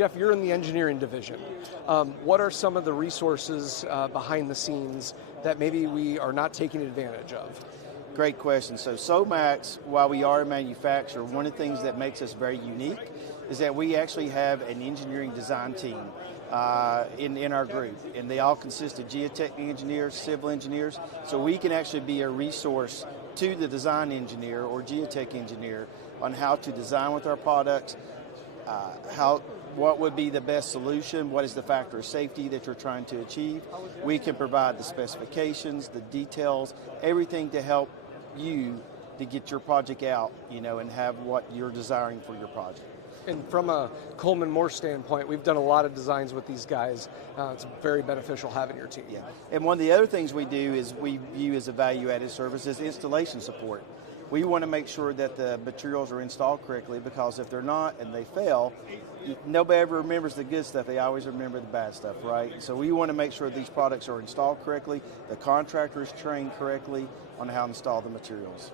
Jeff, you're in the engineering division. What are some of the resources behind the scenes that maybe we are not taking advantage of? Great question. So Solmax, while we are a manufacturer, one of the things that makes us very unique is that we actually have an engineering design team in our group, and they all consist of geotech engineers, civil engineers, so we can actually be a resource to the design engineer or geotech engineer on how to design with our products, what would be the best solution, what is the factor of safety that you're trying to achieve. We can provide the specifications, the details, everything to help you to get your project out, and have what you're desiring for your project. And from a Coleman Moore standpoint, we've done a lot of designs with these guys. It's very beneficial having your team. Yeah. And one of the other things we do is we view as a value-added service is installation support. We want to make sure that the materials are installed correctly, because if they're not and they fail, nobody ever remembers the good stuff. They always remember the bad stuff, right? So we want to make sure these products are installed correctly, the contractor is trained correctly on how to install the materials.